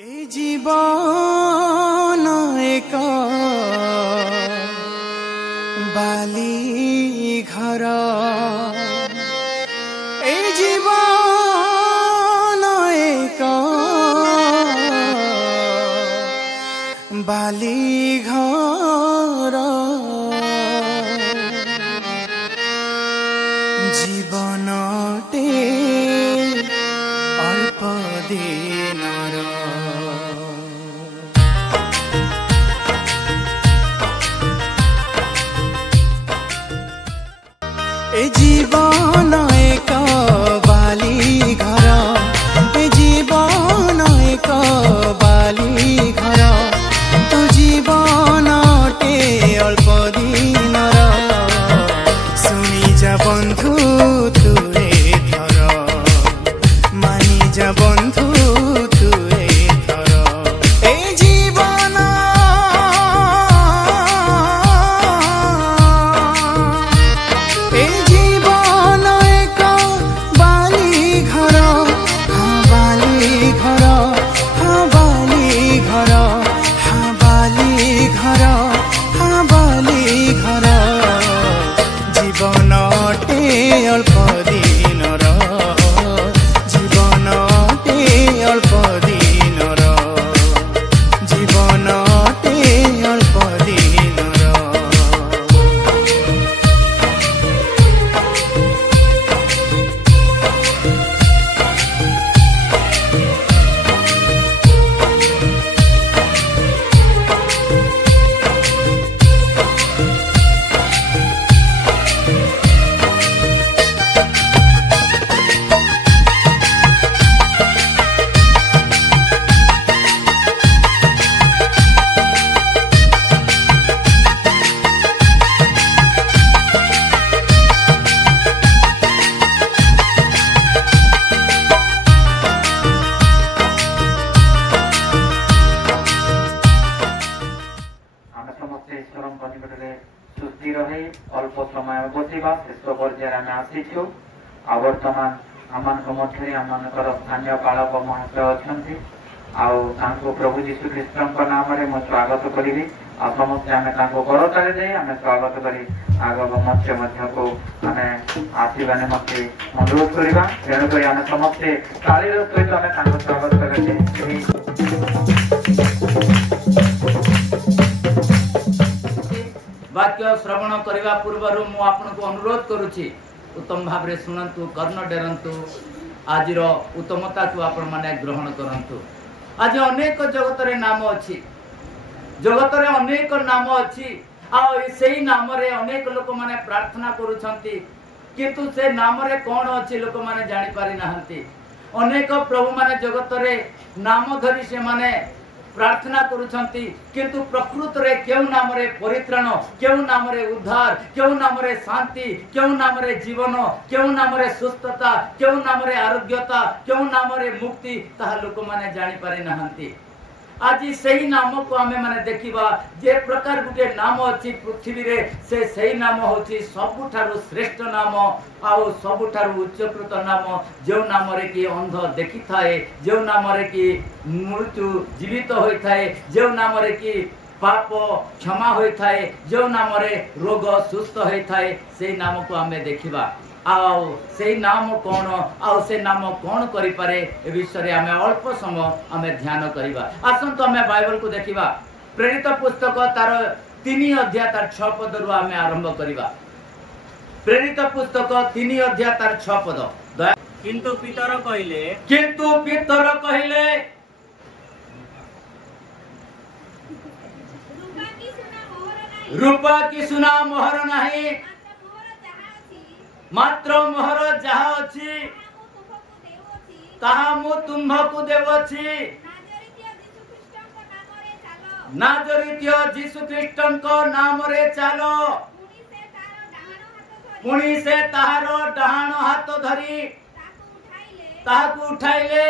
ए जीवन एक बाली घर ए जीवन एक बाली घर जीवनटे अल्प दिनर ए जीवन एक बाली घर ए जीवन एक बाली घर तो जीवनटे अल्प दिनर सुनी जा बंधु तु एथर मानी जा बंधु तु एथर ए जीवन ए जीवन एक बाली घर हाँ बाली घर हाँ बाली घर हाँ बाली घर हाँ बाली घर जीवनटे अल्प दिनर जीवनटे अल्प दिनर जीवनटे अल्प दिनर सुस्थिर है अल्प समय बसवा शेष पर्यायर आम आसीचु आ बर्तमान आम मध्य आम स्थानीय पालक महाशय अच्छा प्रभु जीशु ख्रीष्ट नाम में स्वागत करी आ समस्ते आम करताली दे आम स्वागत करी आग मंच को आम आसवा निमंते अनुरोध करवा तेणुक आम समस्ते तालीर सहित आम स्वागत करें। वाक्य श्रवण करने पूर्वर मु आपको अनुरोध करुच्ची उत्तम भाव में शुणु कर्ण डेरंतु आज उत्तमता को आपण माने ग्रहण करंतु। आज अनेक जगत रे नाम अच्छी जगत रे अनेक नाम अच्छी से नाम रे अनेक लोक माने प्रार्थना करुछंती किंतु से नाम रे कौन अच्छी लोक माने जानि पारि नाहंती। अनेक प्रभु माने जगत रे नाम धरी से माने प्रार्थना करुछंती किंतु प्रकृत रे केउ नाम रे परित्राण केउ नाम रे उद्धार केउ नाम रे शांति केउ नाम रे जीवन केउ नाम रे सुस्थता केउ नाम रे आरोग्यता केउ नाम रे मुक्ति ताहा लोक माने जानि पारि नाहंती। आज सही नाम को आमे माने देखिबा जे प्रकार गुटे नाम अछि पृथ्वी रे से नाम होछि सबुठारु श्रेष्ठ नाम आउ सबुठारु उच्चकृत नाम जो नाम रे कि अंध देखि थाए जो नाम रे कि मृत्यु जीवित होई थाए जो नाम रे कि पाप क्षमा होई थाए जो नाम रे रोग सुस्थ होई थाए से नाम को आमे देखिबा आओ से नाम कौन आओ से नाम कौन करि पारे ए विषय रे आमे अल्प समय आमे ध्यान करिबा। आसंत आमे बाइबल को देखिबा प्रेरित पुस्तक तार 3 अध्याय तार 6 पद रु आमे आरंभ करिबा। प्रेरित पुस्तक 3 अध्याय तार 6 पद किंतु पितर कहिले रूपा की सुना मोहर नहीं मात्र मोहर जहा अछि ताहा मु तुम्भकु देवछि नाजरीय यीशु ख्रीष्टଙ୍କ नामरे चालो पुणी से ताहारो डहाण हाथ धरी ताहाकु उठाइले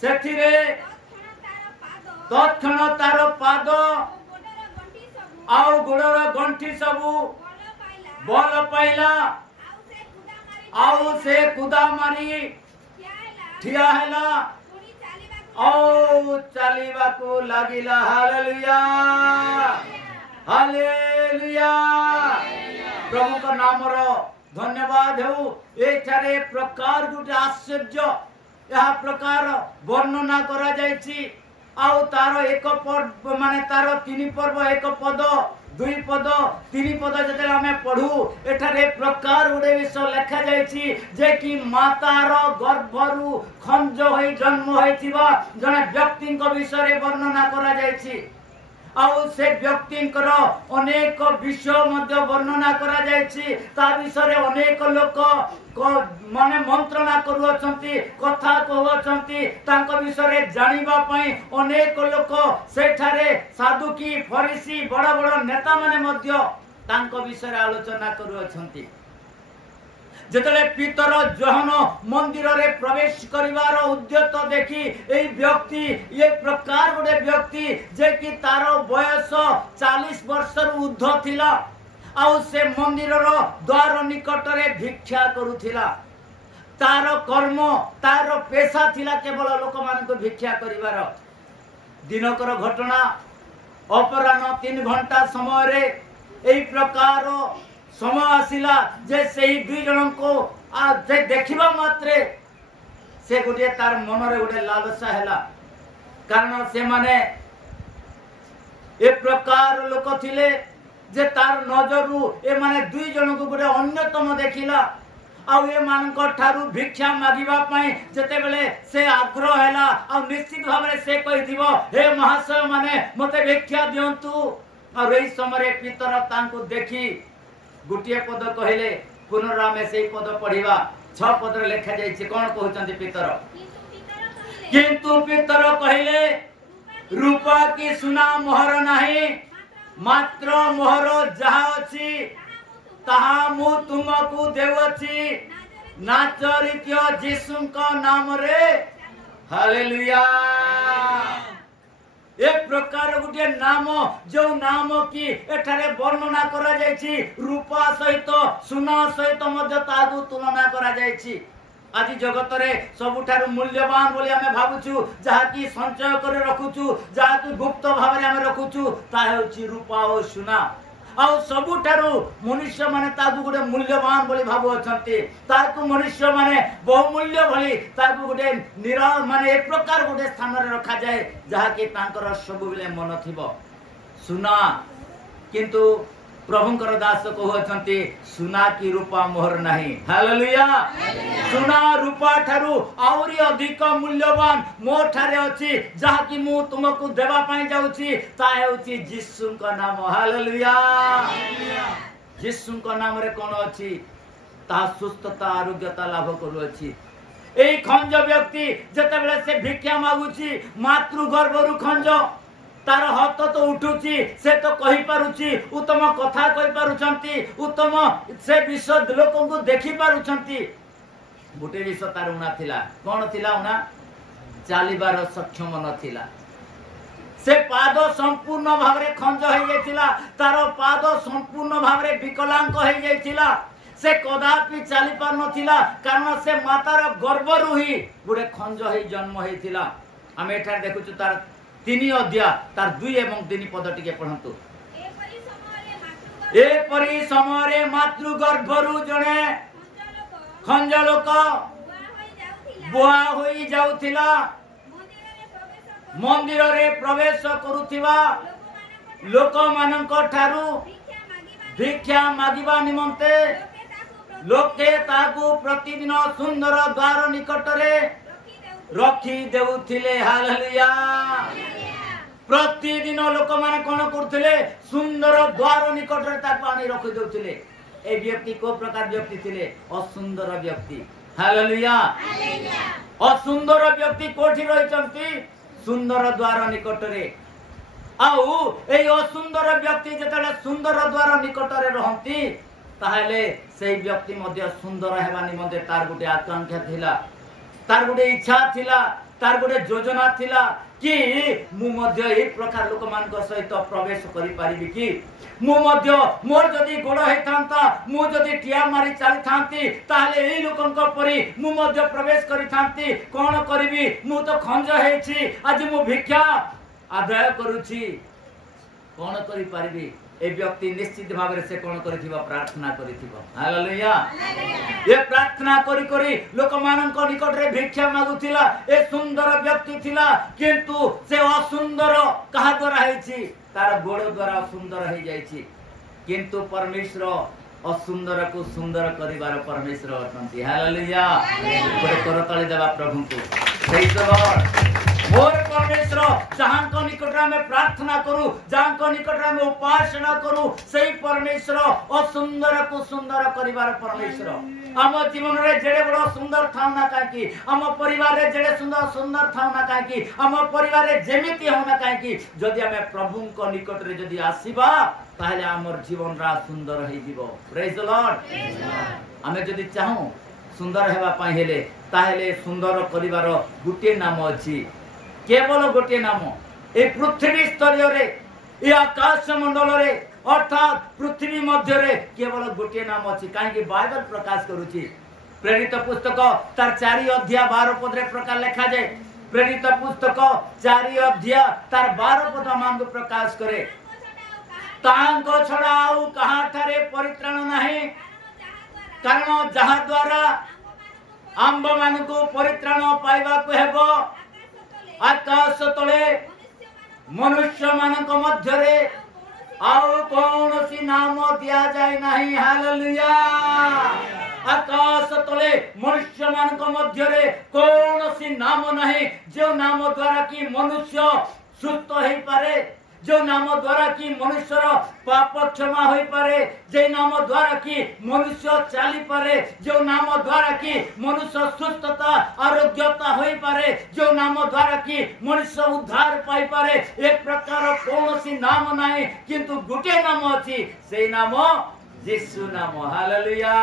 सेथिरे तत्क्षण तार पाद आउ गोड़र गंठी सबु बल पाइला आउ से कुदा मारी ठिया हैला और देउ चलिबा को लागिला हालेलुया हालेलुया प्रभु का नाम रो धन्यवाद हो एठारे प्रकार गुटे आश्चर्य यह प्रकार वर्णना करा जायछि आउ तार एक पद माने तार तीन पर्व एक पद दुई पद तीन पद जते हमें पढ़ू एठारे प्रकार गुटे विषय लिखा जायछि जे कि मातार गर्भरु खंज होई जन्म होइथिबा जने व्यक्ति विषय रे वर्णना करा जायछि आउ से व्यक्तिंकर अनेक विषय मध्य वर्णना करा जायछि ता विषय अनेक लोक माने मंत्रणा करूछंती कथा कहउछंती तांको विषय जानिबा पई अनेक लोक सेठारे साधुकी फरीसी बड़ बड़ नेता माने मध्य तांको विषय आलोचना करूछंती जेतले पितर जोहन मंदिर रे प्रवेश करिवार उद्यत देखी एई व्यक्ति ये प्रकार गोटे व्यक्ति जे कि तार बयस 40 वर्ष ऊर्ध्व थिला आउ से मंदिर रो द्वार निकट रे भिक्षा करूथिला तार कर्म तार पेशा थिला केवल लोक मान को भिक्षा करिवार दिनकर घटना अपराह्न 3 घंटा समय रे एई प्रकार समय आसिला जे सेही दुई जन को जे देखिबा मात्रे से गोटे तार मन रे गोटे लालसा हैला कारण से माने ए प्रकार लोक थिले जे तार नजरु ए माने दुई जन को गोटे अन्यतम देखिला आउ ए मानक ठारू भिक्षा मागिबा पई जते बेले से आग्रह हैला आ निश्चित भाबरे से कहिथिबो हे महाशय माने मते भिक्षा दियंतु और एई समय पितर तांको देखि गुटिया पद कहले पुनरामे से पद पढ़िबा 6 पद रे लिखा जायछि कोन कहउचंती पितर किंतु पितर कहले रूपा की सुना मोहर नाही मात्र मोहर जहा अछि ताहा मु तुमको देवछि नाचरित्य यीशुଙ୍କ नाम रे हालेलुया एक प्रकार गुटे नाम जो नाम की एठारे वर्णना करा जायछि रूपा सहित सुना सहित मध्य तागु तुलना करा जायछि आज जगत रे सबुठार मूल्यवान बोली हमें भाबुछु जहा की संचय करे रखुछु जहा की गुप्त भाव रे हमें रखुछु ता हेउछि रूपा और सुना आउ सबुठारु मनुष्य माने ताकु गुटे मूल्यवान बोली भाबु अछंती ताकु मनुष्य माने बहुमूल्य भली ताकु गुटे निरा माने एक प्रकार गुटे स्थान रे रखा जाए जहा कि तांकर सब बेले मन थिबो सुना किंतु प्रभुंकर दास कहू अछंती सुना की रूपा मोहर नहीं हालेलुया सुना रूपा ठारू आउरी अधिक मूल्यवान मो ठारे अछि जहा कि मु तुमको देबा पई जाउछि ता हेउछि यीशुଙ୍କ नाम हालेलुया यीशुଙ୍କ नाम रे कोन अछि ता सुस्थता आरोग्यता लाभ करू अछि एई खंज व्यक्ति जते बेले से भिक्षा मागुछि मातृ गर्भरु खंज तार हाथ तो उठुची से तो कहि पारुची उत्तम कथा कहि पारुचंती उत्तम से विषय लोकन को देखि पारुचंती गोटे विषय तार उना थिला कोन थिला उना चालिबार सक्षम नथिला से पाद संपूर्ण भावरे खंज होई जायतिला तार पाद संपूर्ण भावरे विकलांग होई जायतिला से कदापि चाली पार नथिला कारण से मातार गर्भरु ही गोटे खंज होई जन्म होइतिला हम एठार देखुछु तार 3 अध्याय तार 2 एवं 3 पद टिके पढंतु ए परी समरे मातृ गर्भरु जणे खंज लोक बुआ होई जाउथिला मंदिर रे प्रवेश करूथिबा लोक मानक ठारू भिक्षा मागिबा निमंते लोके ताकू प्रतिदिन सुंदर द्वार निकट रे रखी देउथिले हालेलुया प्रतिदिन लोक माने कोन करथिले सुंदर द्वार निकट रे ताकू आनी रखि देउथिले ए व्यक्ति को प्रकार व्यक्ति थिले असुंदर व्यक्ति हालेलुया असुंदर व्यक्ति कोठी रहिचंती सुंदर द्वार निकट रे आउ ए असुंदर व्यक्ति जेतले सुंदर द्वार निकट रे रहंती ताहले सेही व्यक्ति मध्य सुंदर हेबा निमंते तार गुटे आकांक्षा थिला तार गुटे इच्छा थिला तार गोटे योजना थिला कि मु मध्य ए प्रकार लोक मान सहित प्रवेश करि पारिबि कि मु मध्य मोर जदि गोड़ हेतांता मु जदि टिया मारी चली थांती ताले ए लोकन को परी मु मध्य प्रवेश करि थांती कोन करिबि मु तो खंज हेछि आज मु भिक्षा आदाय करूछि कोन करि पारिबि ए व्यक्ति निश्चित भाव से कोन करिथिबा प्रार्थना करिथिबा हालेलुया ये प्रार्थना करी करी लोक मानन को निकट रे भिक्षा मागुथिला ए सुंदर व्यक्ति थिला किंतु से असुंदर कहा द्वारा हेछि तार गोड़ द्वारा सुंदर हे जाइछि किंतु परमेश्वर असुंदर को सुंदर करिवार परमेश्वर अछंती हालेलुया गोटे करताली देबा प्रभु को प्रेज द लॉर्ड मोर परमेश्वर जहां को निकट में प्रार्थना करू जहां को निकट में उपासना करू सही परमेश्वर असुंदर को सुंदर करिवार परमेश्वर आम जीवन रे जेडे बड़ सुंदर थाउ ना काकी आम परिवार रे जेडे सुंदर सुंदर थाउ ना काकी आम परिवार रे जेमिति हो ना काकी जदि हमें प्रभु को निकट रे जदि आसीबा ताहले हमर जीवन रा सुंदर हे जीवो प्रेज द लॉर्ड हमें जदि चाहू सुंदर हेबा पाई हेले ताहले सुंदर करिवार गुटे नाम अछि केवल गोटे नाम ए पृथ्वी स्तरीय रे ए आकाश मंडल रे अर्थात पृथ्वी मध्य रे केवल गोटे नाम अछि काहे कि बाइबल प्रकाश करूची प्रेरित पुस्तक तार 4 अध्याय 12 पद रे प्रकाश लिखा जाय प्रेरित पुस्तक 4 अध्याय तार 12 पद मान को प्रकाश करे तांको छड़ाऊ कहां थारे परित्राण नाही कारण जहा द्वारा आंब मान को परित्राण पाइबा को हेबो आकाश तले मनुष्य मानक मध्य रे आउ कौन सी नाम दिया जाए नहीं हालेलुया आकाश तले मनुष्य मानक मध्य रे कौन सी नाम नहीं जो नाम द्वारा की मनुष्य सुस्त होई पारे जो नाम द्वारा की मनुष्य पाप क्षमा होई पारे जे नाम द्वारा की मनुष्य चाली पारे जो नाम द्वारा की मनुष्य सुस्थता आरोग्यता होई पारे जो नाम द्वारा की मनुष्य उद्धार पाई पारे एक प्रकार कौन सी नाम नहीं किंतु गुटे नाम अछि से नाम यीशु नाम हालेलुया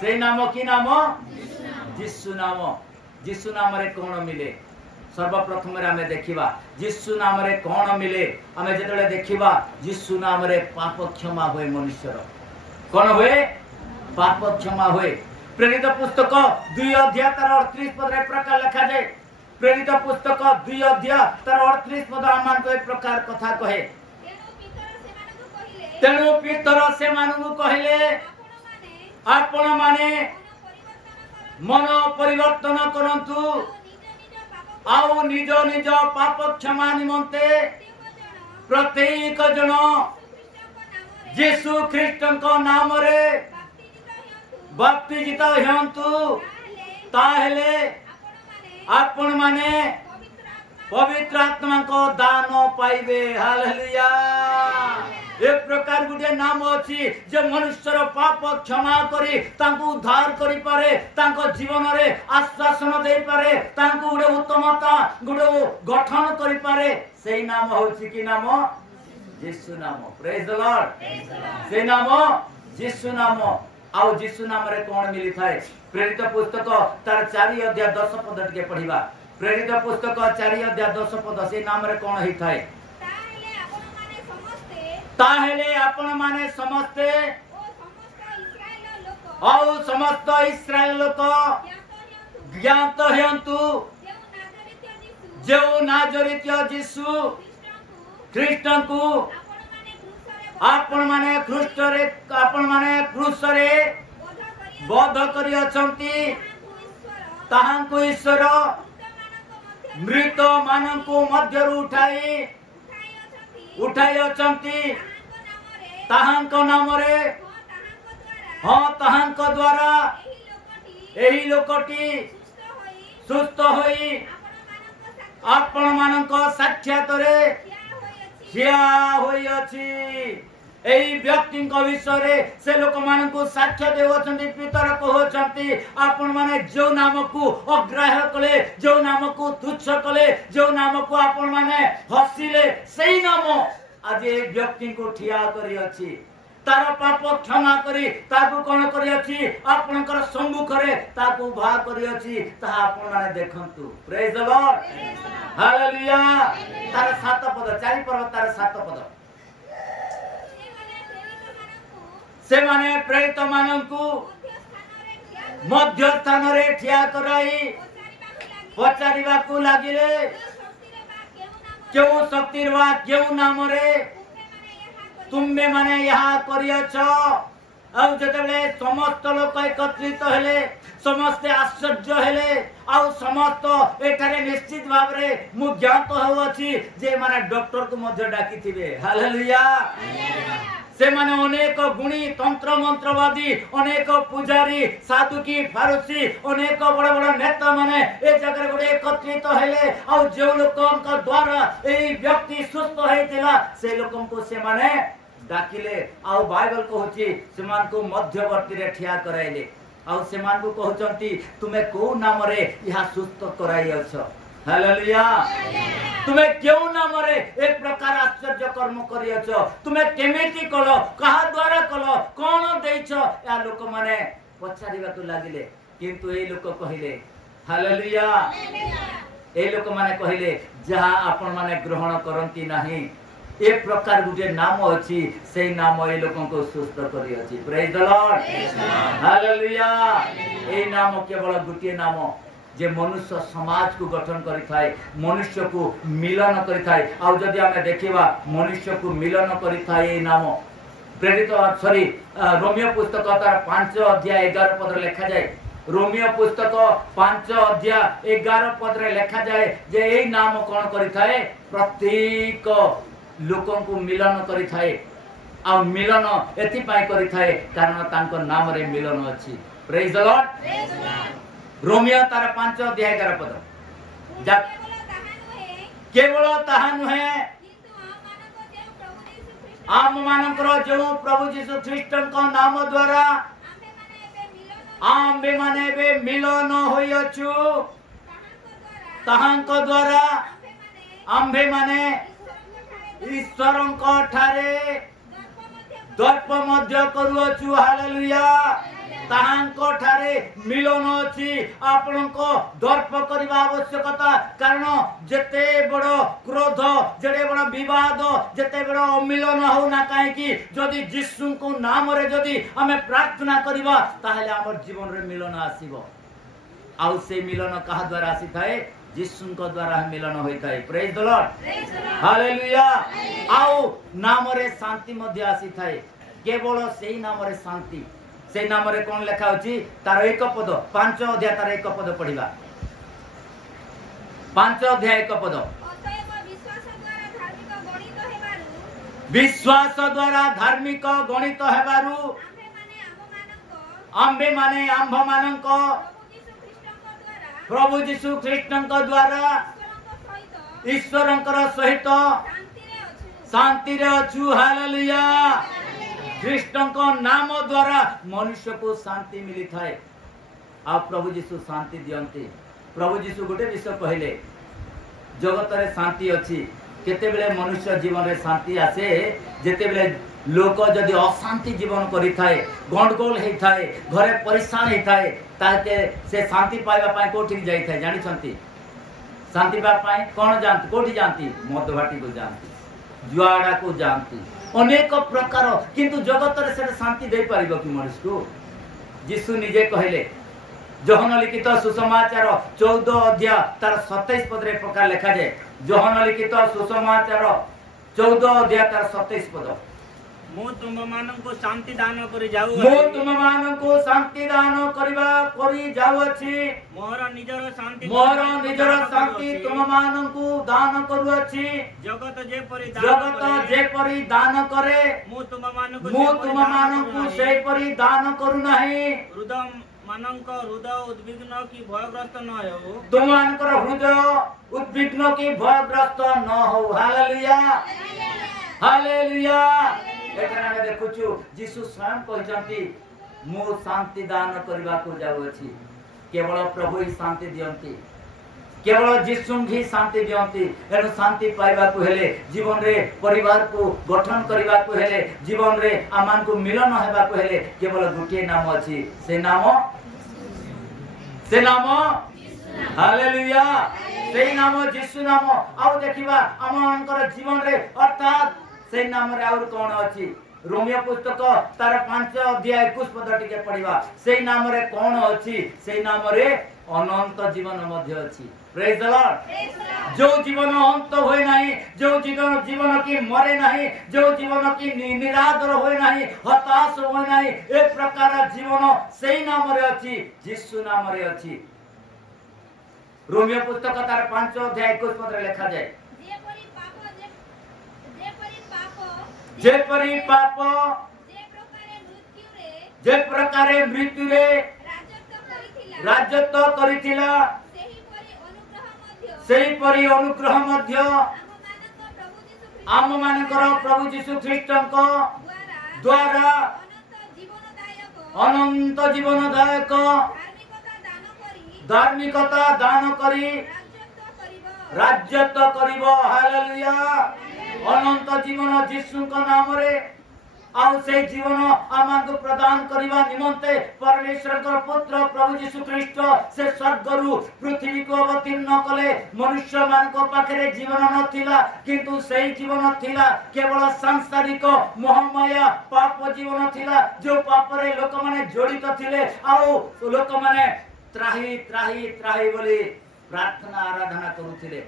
से नाम की नाम यीशु नाम रे कौन मिले सर्वप्रथम रे हमें देखिबा यीशु नाम रे कौन मिले हमें जेतले देखिबा यीशु नाम रे पाप क्षमा होए मनुष्यर कौन होए पाप क्षमा होए प्रेरित पुस्तक 2 अध्याय तार 38 पद रे प्रकार लिखा जाय प्रेरित पुस्तक 2 अध्याय तार 38 पद आमान को एक प्रकार कथा कहे तेनु पितर से मानू कहिले आपण माने मन परिवर्तन करंतु आउ निज निज पाप क्षमा निमंते प्रत्येक जन यीशु ख्रीष्ट को नाम रे बपतिजित हंतु ताहेले आपण माने पवित्र आत्मा को दान पाइबे हालेलुया एक प्रकार गुटे नाम अछि जे मनुष्यर पाप क्षमा करी तांको उद्धार करि पारे तांको जीवन रे आश्वासन दे पारे तांको गुटे उत्तमता गुटे गठन करि पारे सेही नाम होछि कि नाम यीशु नाम प्रेज द लॉर्ड से नाम यीशु नाम आउ यीशु नाम रे कोन मिली थाए प्रेरित पुस्तक तार 4 अध्याय 10 पद के पढिबा प्रेरित पुस्तक 4 अध्याय 10 पद से नाम रे कोन हेइ थाए ताहेले आपण माने समस्ते और समस्त इस्राएल लोक ज्ञात हेंतु जो नाजरित यीशु ख्रीष्ट को आपण माने क्रूस रे बोध करी अछंती ताहांको ईश्वर मृत माननको मध्य उठाई अछंती ताहांको नाम रे हाँ ताहांको द्वारा एही लोकटी सुस्थ होई आपण माननको साक्षात रे ठिया होई अछि एही व्यक्ति विषय रे से लोक मान को साक्ष्य देवछंती पितर कहउछंती आपण माने जो नाम को अग्राह्य कले जो नाम को तुच्छ कले जो नाम को आपण माने हसिले सेही नाम आज ए व्यक्ति को ठिया करी अछि तार पाप क्षमा करी ताकू कोन करी अछि आपनकर सम्मुख रे ताकू भा करी अछि ता आपन माने देखंतु प्रेज द लॉर्ड हालेलुया तार 7 पद 4 पर्वत तार 7 पद से माने प्रेरित माननकु मध्य स्थान रे ठिया कराई पचारिबा को लागिले केउ शक्तिर वा केउ नाम रे तुमे माने यहाँ करियछ आ जतबेले समस्त लोक एकत्रित हेले समस्त आश्चर्य हेले आ समस्त एठारे निश्चित भाव रे मु ज्ञात होउछि जे माने डॉक्टर को मध्य डाकी थिबे हालेलुया से माने अनेक गुणी तंत्र मंत्रवादी अनेक पुजारी साधुकी फारूसी अनेक बड़ बड़ नेता माने ए जगह गोटे एकत्रित हेले आ जे लोकक द्वारा एई व्यक्ति सुस्थ हेतिला से लोकन को से माने डाकिले आ बाइबल कहूची सेमान को मध्यवर्ती रे ठिया कराइले आ सेमान को कहउचंती तुमे को नाम रे यहा सुस्थ कराई अछ हालेलुया तुमे क्यों नाम रे एक प्रकार आश्चर्य कर्म करियछ तुमे केमेति कलो कहा द्वारा कलो कोन देइछ या लोक माने पछारिबा को लागिले किंतु ए लोक कहिले हालेलुया ए लोक माने कहिले जहा आपण माने ग्रहण करंती नाही एक प्रकार गुटे नाम अछि सेही नाम ए लोकन को सुस्थ करी अछि प्रेज द लॉर्ड हालेलुया ए नाम केवल गुटे नाम जे मनुष्य समाज को गठन करि थाए मनुष्य को मिलन करि थाए आ जदि हमें देखिबा मनुष्य को मिलन करि थाए ए नाम प्रेरित रोमियो पुस्तक तार 5 अध्याय 11 पद लिखा जाए रोमियो पुस्तक 5 अध्याय 11 पद रे लिखा जाए जे ए नाम कोन करि थाए प्रत्येक लोकन को मिलन करि थाए आ मिलन एति पाई करि थाए कारण तांको नाम रे मिलन अछि प्रेज द लॉर्ड रोमियो तार 5 अध्याय 11 पद केवल ताहा नुहे आम मानकर जो प्रभु यीशु ख्रीष्ट को नाम द्वारा आम्बे माने बे मिलन होइछु ताहांको द्वारा आम्बे माने ईश्वरंको ठारे दर्प मध्य करूछु हालेलुया ताहांको ठारे मिलन अछि आपनको दर्प करबा आवश्यकता कारण जते बड़ क्रोध जते बड़ विवाद जते बड़ अमिलन हो ना काहे कि जदी यीशु को नाम रे जदी हमें प्रार्थना करबा ताहले हमर जीवन रे मिलन आसीबो आ से मिलन कहा द्वारा आसी थाए यीशु को द्वारा मिलन होई थाए प्रेज द लॉर्ड हालेलुया आओ नाम रे शांति मध्य आसी थाए केवल सेही नाम रे शांति से नाम रे कोन लिखा अछि तार एक पद 5 अध्याय तार एक पद पढिबा 5 अध्याय एक पद विश्वास द्वारा धार्मिक गणित हेबारु आम्बे माने आंभ मानक प्रभु यीशु ख्रीष्टन को द्वारा ईश्वरंकर सहित शांति रे अछु हालेलुया कृष्ण को नाम द्वारा मनुष्य को शांति मिली थाए आ प्रभु यीशु शांति दियंती प्रभु यीशु गोटे विषय कहले जगत रे शांति अछि केते बेले मनुष्य जीवन रे शांति आसे जेते बेले लोक जदि अशांति जीवन करि थाए गंडगोल हेई थाए घरे परेशान हेई थाए ताके से शांति पाइबा पाए कोठी जाई थाए जानि छंती शांति पाइबा पाए कोन जानती कोठी जानती मधुभाटी को जानती जुआड़ा को जानती अनेक प्रकार किंतु जगत रे से शांति दे पारिबो कि मनुष्य को यीशु निजे कहले जोहन लिखित सुसमाचार 14 अध्याय तार 27 पद रे प्रकार लिखा जाए जोहन लिखित सुसमाचार 14 अध्याय तार 27 पद मु तुम माननको शांति दान करि जाऊ मु तुम माननको शांति दान करिबा करि जाउछि मोर निजर शांति तुम माननको दान करूछि जगत जे परि दान करे मु तुम माननको से परि दान करू नाही हृदय माननको हृदय उद्विग्न की भयग्रस्त न हो तुमानकर हृदय उद्विग्न की भयग्रस्त न हो हालेलुया हालेलुया एखना में देखुछु यीशु स्वयं कहजंती मु शांति दान करबा को जाउछि केवल प्रभु ही शांति दियंती केवल जीशु ही शांति दियंती एनु शांति पाइबा को हेले जीवन रे परिवार को गठन करबा को हेले जीवन रे आमान को मिलन हेबा को हेले केवल गुटे नाम अछि से नाम हालेलुया से नाम जीशु नाम आउ देखिबा आमनकर जीवन रे अर्थात से नाम रे और कोन अछि रोमियो पुस्तक तार 5 अध्याय 21 पद टिके पढिबा से नाम रे कोन अछि से नाम रे अनंत जीवन मध्य अछि प्रेज द लॉर्ड जो जीवन अंत होय नाही जो जीवन की मरे नाही जो जीवन की निरादर होय नाही हताश होय नाही एक प्रकार जीवन सेही नाम रे अछि यीशु नाम रे अछि रोमियो पुस्तक तार 5 अध्याय 21 पद रे लिखा जाय जेपरी पाप जे प्रकारे मृत्यु रे राजत्व करिथिला सेही परि अनुग्रह मध्य आम मानकर प्रभु यीशु ख्रीष्टଙ୍କ द्वारा अनंत जीवनदायक धार्मिकता दान करी राजत्व करिबो हालेलुया अनंत जीवन यीशुଙ୍କ नामरे आउ से जीवन आमांग प्रदान करिबा निमंते परमेश्वर को पुत्र प्रभु यीशु ख्रीष्ट से स्वर्गरु पृथ्वी को अवतीर्ण कले मनुष्य मान को पाखरे जीवन नथिला किंतु सेही जीवन थिला केवल सांसारिक मोहमय पाप जीवन थिला जो पाप रे लोक माने जड़ित थिले आउ लोक माने त्राही त्राही त्राही बोली प्रार्थना आराधना करूथिले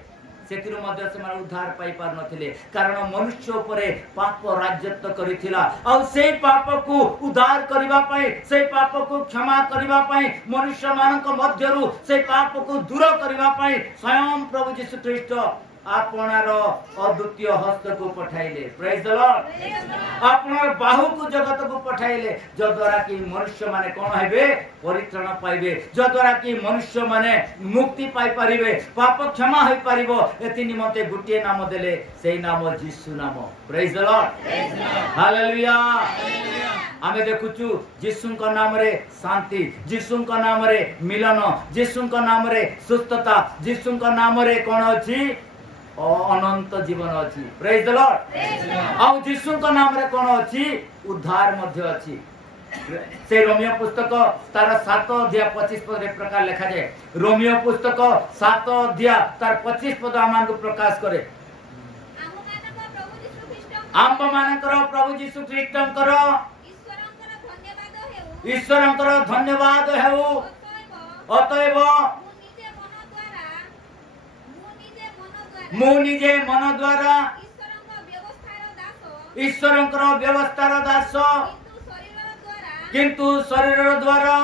सेतिरु मध्य से माने उद्धार पाई पार नथिले कारण मनुष्य उपरे पाप राजत्व करिथिला और से पाप को उद्धार करिबा पई से पाप को क्षमा करिबा पई मनुष्य मानक मध्यरु से पाप को दूर करिबा पई स्वयं प्रभु यीशु ख्रीष्ट आपनार अद्वितीय हस्त को पठाइले प्रेज द लॉर्ड आपनार बाहु को जगत को पठाइले जो द्वारा कि मनुष्य माने कोन हेबे परित्राण पाइबे जो द्वारा कि मनुष्य माने मुक्ति पाई परिबे पाप क्षमा होई परिबो एति निमते गुटिए नाम देले सेही नाम यीशु नाम प्रेज द लॉर्ड हालेलुया आमे देखुचु यीशुଙ୍କ नाम रे शांति यीशुଙ୍କ नाम रे मिलन यीशुଙ୍କ नाम रे सुस्थता यीशुଙ୍କ नाम रे कोन अछि अनंत जीवन अछि प्रेज द लॉर्ड आउ यीशुଙ୍କ नाम रे कोन अछि उद्धार मध्य अछि से रोमियो पुस्तक तार 7 अध्याय 25 पद रे प्रकार लिखा जाय रोमियो पुस्तक 7 अध्याय तार 25 पद आमान को प्रकाश करे आम मानकर प्रभु यीशु ख्रीष्टଙ୍କର ईश्वरଙ୍କର धन्यवाद हेउ अतएव मु निजे मन द्वारा ईश्वरଙ୍କର व्यवस्थार दास किंतु शरीर द्वारा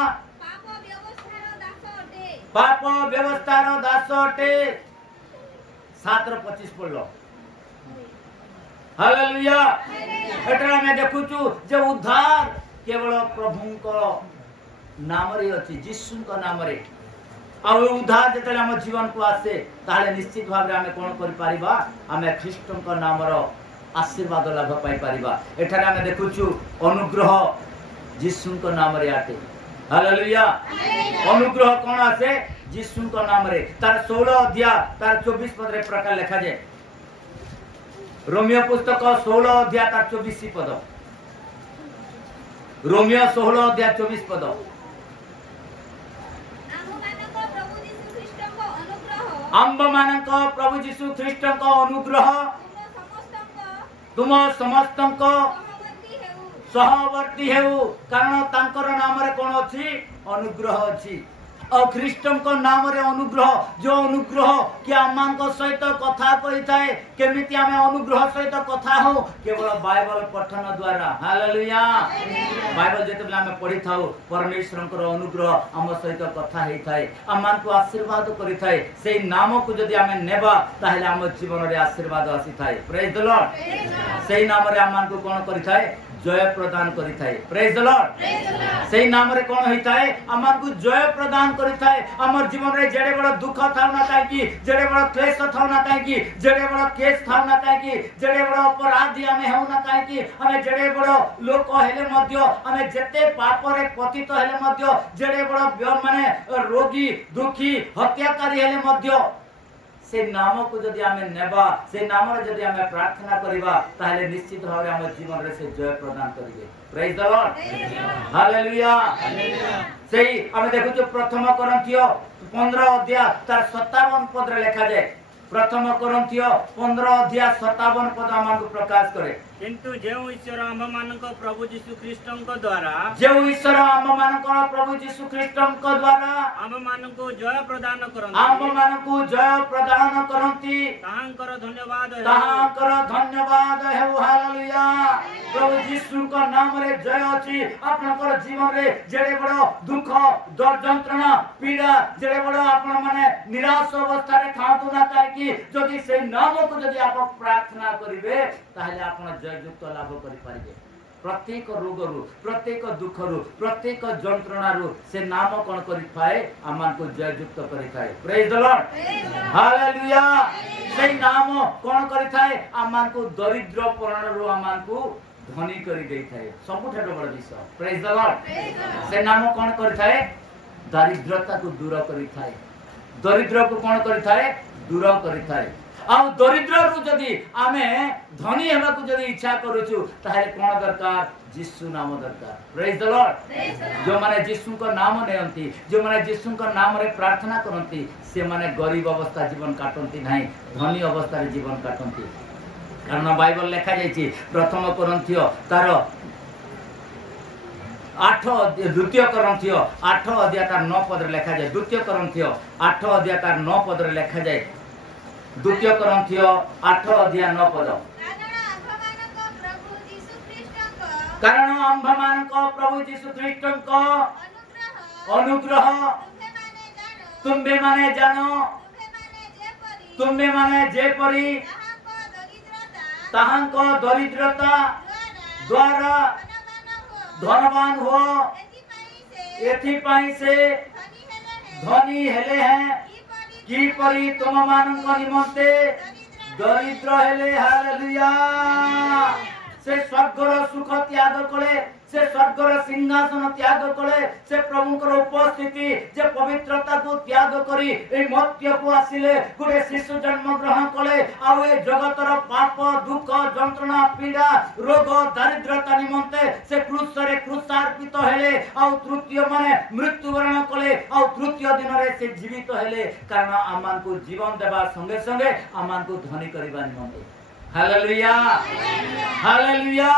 पाप व्यवस्थार दास अटे 7:25 पढ़लो हालेलुया एटा मैं देखुछु जे उद्धार केवल प्रभुଙ୍କ नाम रे अछि यीशुଙ୍କ नाम रे आ उद्धार जेतले हम जीवन को आसे ताले निश्चित भाव रे हमें कोन करि परिबा हमें ख्रीष्टଙ୍କ नाम रो आशीर्वाद लाभ पाई परिबा एठारे हमें देखुछु अनुग्रह यीशुଙ୍କ नाम रे आते हालेलुया अनुग्रह कोन आसे यीशुଙ୍କ नाम रे तार 16 अध्याय तार 24 पद रे प्रकार लिखा जाय रोमियो पुस्तक 16 अध्याय तार 24 पद रोमियो 16 अध्याय 24 पद आम्ब मानक प्रभु यीशु ख्रीष्टଙ୍କ अनुग्रह तुम समस्तଙ୍କ सहवर्ती हेउ कारण तांकर नाम रे कोन अछि अनुग्रह अछि और ख्रीष्टଙ୍କ नाम रे अनुग्रह जो अनुग्रह कि आमान को सहित कथा कहि थाए केमिति हमें अनुग्रह सहित कथा हो केवल बाइबल पठन द्वारा हालेलुया बाइबल जेते बेला हमें पढि थाउ परमेश्वरଙ୍କର अनुग्रह हम सहित कथा हेइ थाए आमान को आशीर्वाद करि थाए सेही नाम को जदि हमें नेबा ताहेले हम जीवन रे आशीर्वाद आसी थाए प्रेज द लॉर्ड सेही नाम रे आमान को कोन करि थाए जय प्रदान करि थाए प्रेज द लॉर्ड सेही नाम रे कोन हेइ थाए आमान को जय प्रदान करि थाए हमर जीवन रे जेडे बड़ दुख थाउ ना काहे कि जेडे बड़ क्लेश थाउ ना काहे कि जेडे बड़ केस थाउ ना काहे कि जेडे बड़ अपराधी हमें हेउ ना काहे कि हमें जेडे बड़ लोक हेले मध्य हमें जते पाप रे पतित हेले मध्य जेडे बड़ माने रोगी दुखी हत्याकारी हेले मध्य से नाम को जदि आमे नेबा से नाम रे जदि आमे प्रार्थना करिबा ताहले निश्चित भाबरे हम जीवन रे से जय प्रदान करिवे प्रेज द लॉर्ड हालेलुया सेही आमे देखु जो प्रथम कोरिन्थियो 15 अध्याय तार 57 पद रे लिखा जाय प्रथम कोरिन्थियो 15 अध्याय 57 पद हमको प्रकाश करे किंतु जेउ ईश्वर आम मानक प्रभु यीशु ख्रीष्टଙ୍କ द्वारा जो ईश्वर आम मानक प्रभु यीशु ख्रीष्टଙ୍କ द्वारा आम मानक जय प्रदान करନ୍ତି आम मानक जय प्रदान करନ୍ତି ताहांकर धन्यवाद हेउ ताहांकर धन्यवाद हेउ हालेलुया प्रभु यीशुଙ୍କ नाम रे जय अछि आपनकर जीवन रे जेडे बड़ दुख दर्द यंत्रणा पीड़ा जेडे बड़ आपन माने निराश अवस्था रे थांतु ना काहे कि जदि से नाम को जदि आप प्रार्थना करिवे ताहले आपन जय युक्त लाभ करि पारिबे प्रत्येक रोग रु प्रत्येक दुख रु प्रत्येक जंत्रणा रु से नाम कोन करि थाए आमान को जय युक्त करि थाए प्रेज द लॉर्ड हालेलुया से नाम कोन करि थाए आमान को दरिद्र परण रु आमान को धनी करि देई थाए सबुठार बड़ विषय प्रेज द लॉर्ड से नाम कोन करि थाए दारिद्रता को दूर करि थाए दरिद्र को कोन करि थाए दूर करि थाए आ दरिद्र रु जदि आमे धनी हेबा को जदि इच्छा करूछु ताहे कोन दरकार यीशु नाम दरकार प्रेज द लॉर्ड जो माने यीशु को नाम नेयंती जो माने यीशु को नाम रे प्रार्थना करंती से माने गरीब अवस्था जीवन काटंती नाही धनी अवस्था रे जीवन काटंती कारण बाइबल लिखा जायछि प्रथम कोरिन्थियो तार 8 द्वितीय कोरिन्थियो 8 अध्याय तार 9 पद रे लिखा जाय द्वितीय कोरिन्थियो 8 अध्याय तार 9 पद रे लिखा जाय द्वितीय कोरिन्थियो 8 अध्याय 9 पद कारण आम्भमानक प्रभु यीशु ख्रीष्टଙ୍କ अनुग्रह तुम्बे माने जानो तुम्बे माने जेपरी ताहांक दरिद्रता द्वारा धनवान हो एथि पाई से धनी हेले हैं की परी तुम मानक निमंते दरिद्र हेले हालेलुया से स्वर्गर सुख त्याग कले से स्वर्गर सिंहासन त्याग कले से प्रभुकर उपस्थिति जे पवित्रता को त्याग करी ए मर्त्य को आसिले गुडे शिशु जन्म ग्रहण कले आ ए जगतर पाप दुख जंत्रणा पीड़ा रोग दारिद्रता निमंते से क्रूस रे क्रूसार्पित हेले आ तृतीय माने मृत्युवरण कले आ तृतीय दिन रे से जीवित हेले कारण आमान को जीवन देबा संगे संगे आमान को धनी करबा निमंते हालेलुया हालेलुया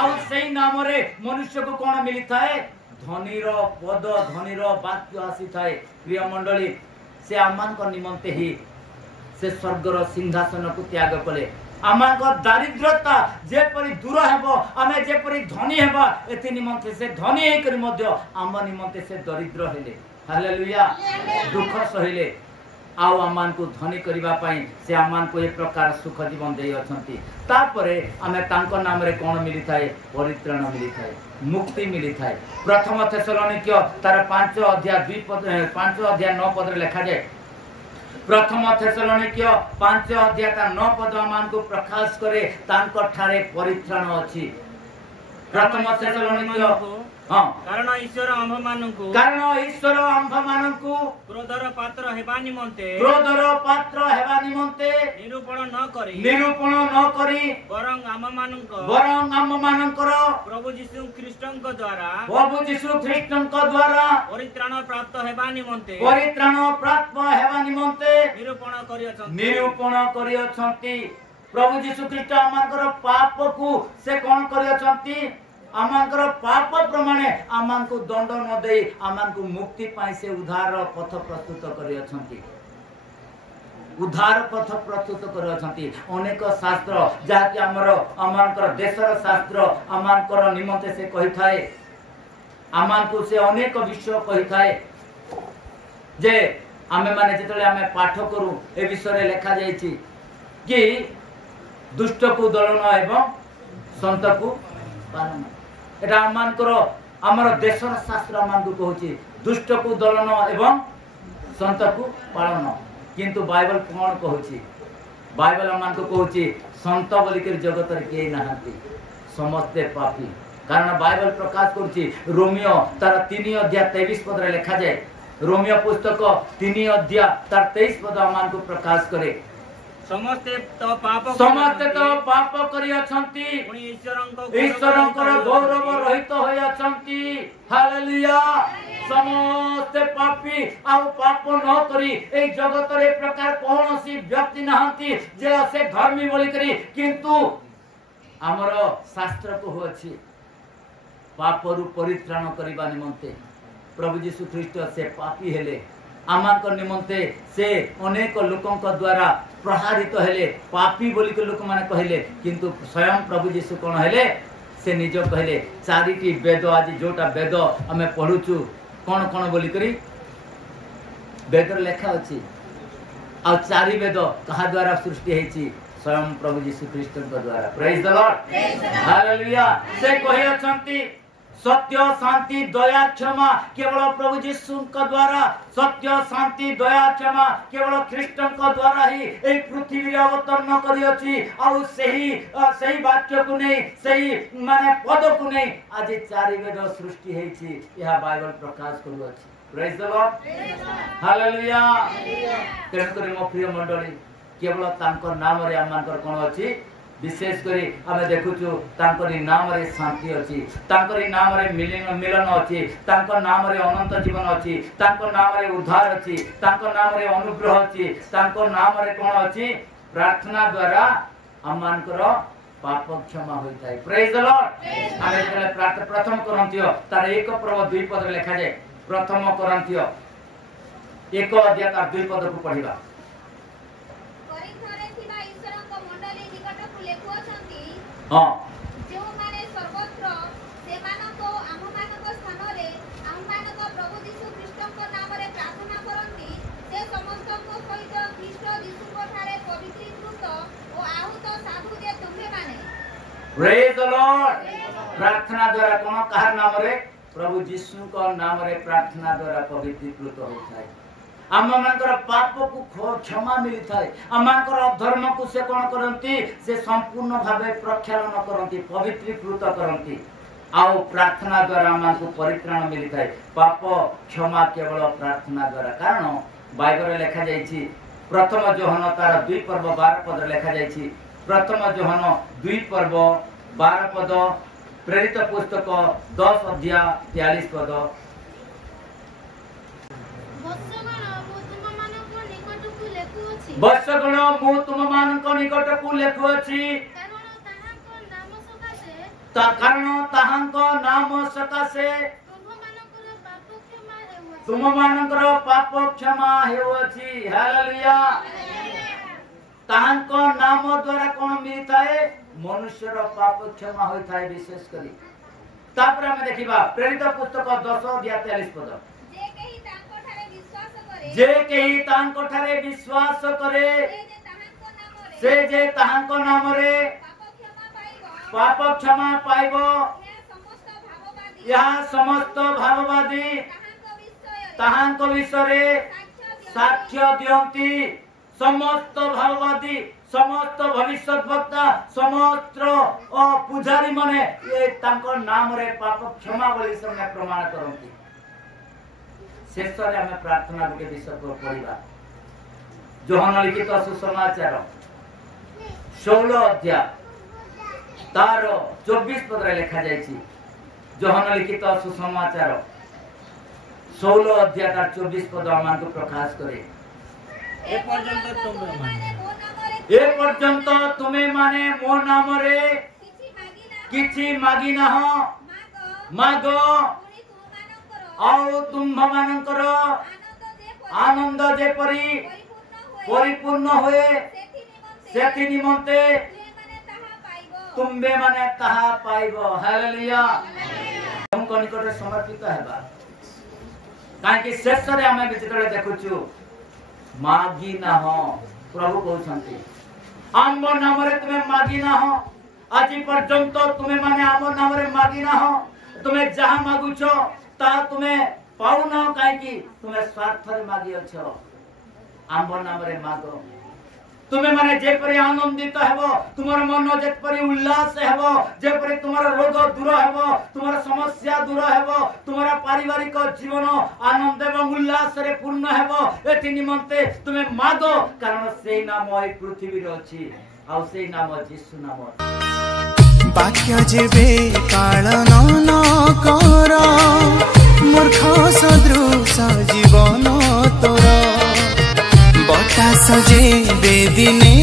आउ सेही नाम रे मनुष्य को कोन मिली थाए धनीर पद धनीर वाक्य आसी थाए प्रिय मंडली से आमान को निमंते ही से स्वर्गर सिंहासन को त्याग कले आमान को दारिद्रता जे परि दूर हेबो आमे जे परि धनी हेबा एथि निमंते से धनी हे करी मध्य आम निमंते से दरिद्र हेले हालेलुया दुख सहिले आउ आमान को धनी करिबा पई से आमान को एक प्रकार सुख जीवन देई अछंती तापरे आमे तांको नाम रे कोन मिली थाए परित्राण मिली थाए मुक्ति मिली थाए प्रथम थेसलोनिके तार 5 अध्याय 2 पद 5 अध्याय 9 पद रे लिखा जाय प्रथम थेसलोनिके 5 अध्याय तार 9 पद आमान को प्रकाश करे तांको ठारे परित्राण अछि प्रथम थेसलोनिके हां कारण ईश्वर आम्भ मानकु क्रोधर पात्र हेबा निमंते निरूपण न करी वरं आम मानकर प्रभु यीशु ख्रीष्टଙ୍କ द्वारा परित्राण प्राप्त हेबा निमंते निरूपण करियछंती प्रभु यीशु ख्रीष्ट आमानकर पाप को से कोन करियछंती आमानकर पाप प्रमाणे आमान को दंड न दे आमान को मुक्ति पाई से उद्धार पथ प्रस्तुत करियछंती उद्धार पथ प्रस्तुत करियछंती अनेक शास्त्र जाति आमानकर देशर शास्त्र आमानकर निमंते से कहि थाए आमान को से अनेक विषय कहि थाए जे आमे माने जेतले आमे पाठ करू ए विषय रे लिखा जायछि कि दुष्ट को दलन एवं संत को पालन एटा आमानकर हमर देशर शास्त्र आमान को कहूची दुष्ट को दलन एवं संत को पालन किंतु बाइबल कोन कहूची बाइबल आमान को कहूची संत बोली के जगत रे के नाहंती समस्ते पापी कारण बाइबल प्रकाश करची रोमियो तार 3 अध्याय 23 पद रे लिखा जाय रोमियो पुस्तक 3 अध्याय तार 23 पद आमान को प्रकाश करे समस्ते तो पाप करी अछंती पुणी ईश्वरंकर गौरव रहित होय अछंती हालेलुया समस्ते पापी आउ पाप न करी ए जगत रे प्रकार कोनोसी व्यक्ति नहंती जे से धर्मी बोली करी किंतु हमर शास्त्र को होछि पापरु परित्राण करिबा निमंते प्रभु यीशु ख्रीष्ट से पापी हेले आमाक निमंते से अनेक लोकंक द्वारा प्रहारित हेले पापी बोली के लोक माने कहले किंतु स्वयं प्रभु यीशु कोन हेले से निज कहले चारिटी वेद आज जोटा वेद हमें पढुचु कोन कोन बोली करी वेद लेखा अछि आ चारि वेद कहा द्वारा सृष्टि हेछि स्वयं प्रभु यीशु ख्रीष्ट द्वारा प्रेज द लॉर्ड हालेलुया से कहि अछंती सत्य शांति दया क्षमा केवल प्रभु यीशु का द्वारा सत्य शांति दया क्षमा केवल ख्रीष्ट का द्वारा ही ए पृथ्वी अवतरण करी अछि आ सही वाक्य को नहीं सही माने पद को नहीं आज चारि वेद सृष्टि हेछि यह बाइबल प्रकाश करू अछि प्रेज द लॉर्ड हालेलुया तेन करी मो प्रिय मंडली केवल तांकर नाम रे आमानकर कोन अछि विशेष करी हमें देखुचु तांकरी नाम रे शांति अछि तांकरी नाम रे मिलन अछि तांकर नाम रे अनंत जीवन अछि तांकर नाम रे उद्धार अछि तांकर नाम रे अनुग्रह अछि तांकर नाम रे कोन अछि प्रार्थना द्वारा आमानकर पाप क्षमा होई थाई प्रेज द लॉर्ड हमें प्रथम कोरिन्थियो तार 1 पर्व 2 पद लिखा जाय प्रथम कोरिन्थियो 1 अध्याय तार 2 पद को पढिबा हां जो माने सर्वत्र सेमानको आममानको स्थान रे आममानको प्रभु यीशु ख्रीष्टको नाम रे प्रार्थना करंती से समस्तको सहित ख्रीष्ट यीशुको ठारे पवित्रीकृत ओ आहुत साधु जे तुम्हे माने प्रेज द लॉर्ड प्रार्थना द्वारा कोन कहार नाम रे प्रभु यीशु को नाम रे प्रार्थना द्वारा पवित्रीकृत होताय आममानकर पाप को क्षमा मिली थाए आममानकर अधर्म को से कोन करंती से संपूर्ण भावे प्रक्षालन करंती पवित्रीकृत करंती आउ प्रार्थना द्वारा आममान को परित्राण मिली थाए पाप क्षमा केवल प्रार्थना द्वारा कारण बाइबल रे लिखा जाईछि प्रथम योहन तार 2 पर्व 12 पद लिखा जाईछि प्रथम योहन 2 पर्व 12 पद प्रेरित पुस्तक 10 अध्याय 43 पद वर्षगण मु तुम मानक निकट को लेखु अछि कारण ताहांक नाम सकाशे तुम मानकर पाप क्षमा हेउ अछि हालेलुया ताहांक नाम द्वारा कोन मिलताए मनुष्यर पाप क्षमा होई थाए विशेष करी तापर हम देखिबा प्रेरित पुस्तक 10 अध्याय 43 पद जे केही तांको ठारे विश्वास करे से जे ताहांको नाम रे पाप क्षमा पाइबो यह समस्त भाववादी ताहांको विषय साक्ष्य दियंती समस्त भाववादी समस्त भविष्यद्वक्ता समस्त पुजारी माने ए तांको नाम रे पाप क्षमा बोली समय प्रमाण करंती शेष रे हमें प्रार्थना गुटे विषय को पढ़िबा योहन लिखित सुसमाचार 16 अध्याय तार 24 पद रे लिखा जायछि योहन लिखित सुसमाचार 16 अध्याय तार 24 पद आमान को प्रकाश करे ए पर्यंत तुम्हें माने मो नाम रे किछि मागी ना हो मागो आउ तुम मानकर आनंद जेपरी परिपूर्ण होए सेति निमंते तुम्बे माने ताहा पाइबो हालेलुया हम को निकट समर्पित हेबा काहे कि शेष रे हमें बिचतले देखुछु मागी ना हो प्रभु कहउछंती आम नाम रे तुम्हें मागी ना हो आज पर्यंत तुम्हें माने आम नाम रे मागी ना हो तुम्हें जहां मागुछो ता तुम्हें पाउना काहे कि तुम्हें स्वार्थ रे मागी अछो आम नाम रे मागो तुम्हें माने जेपरी आनंदित हेबो तुमर मन जेपरी उल्लास हेबो जेपरी तुमर रोग दूर हेबो तुमर समस्या दूर हेबो तुमर पारिवारिक जीवन आनंद एवं उल्लास रे पूर्ण हेबो एति निमंते तुम्हें मागो कारण सेई नाम ए पृथ्वी रे अछि आ सेई नाम यीशु नाम वाक्य जेबे पालन न कर मूर्ख सदृश जीवन तोर बतास जेबे दिने